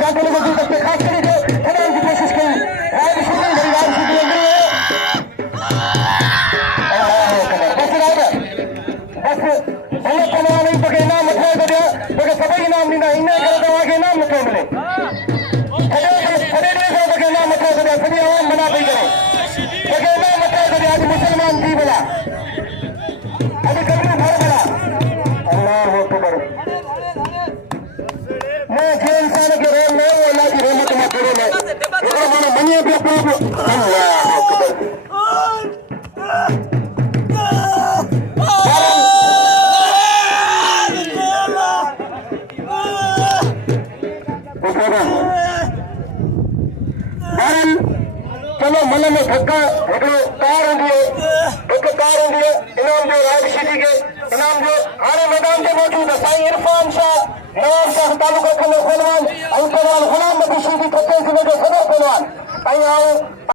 जाते लोगों की तरफ से खास करके खिलाने की कोशिश की राज शूटिंग बड़ी राज शूटिंग अंदर बस भले कमा नहीं पके इनाम मथे को दिया पके सभी इनाम ॾींदा इन करे तो आगे इनाम नथो मिले सॼे देश पके इनाम मथे को दिया सॼी आवाम मना पई करे पके इनाम मथे को दिया अॼु मुसलमान थी भला अॼु कबियूं घर भला अल्लाह अकबर मैं जे इंसान के रोल में वो अल्लाह की रहमत में पूरे में हिकिड़ो माण्हू मञे पियो पियो अल्लाह अकबर चलो मन में धक्का हिकिड़ो कार हूंदी है हिकु कार हूंदी है इनाम जो राज शिटी के इनाम जो हाणे मैदान ते मौजूद है साईं इरफान शाह नवाब शाह तालुको खंडो पहलवान ऐं पहलवान गुलाम नबी शीदी 33 ज़िले जो सदर पहलवान ऐं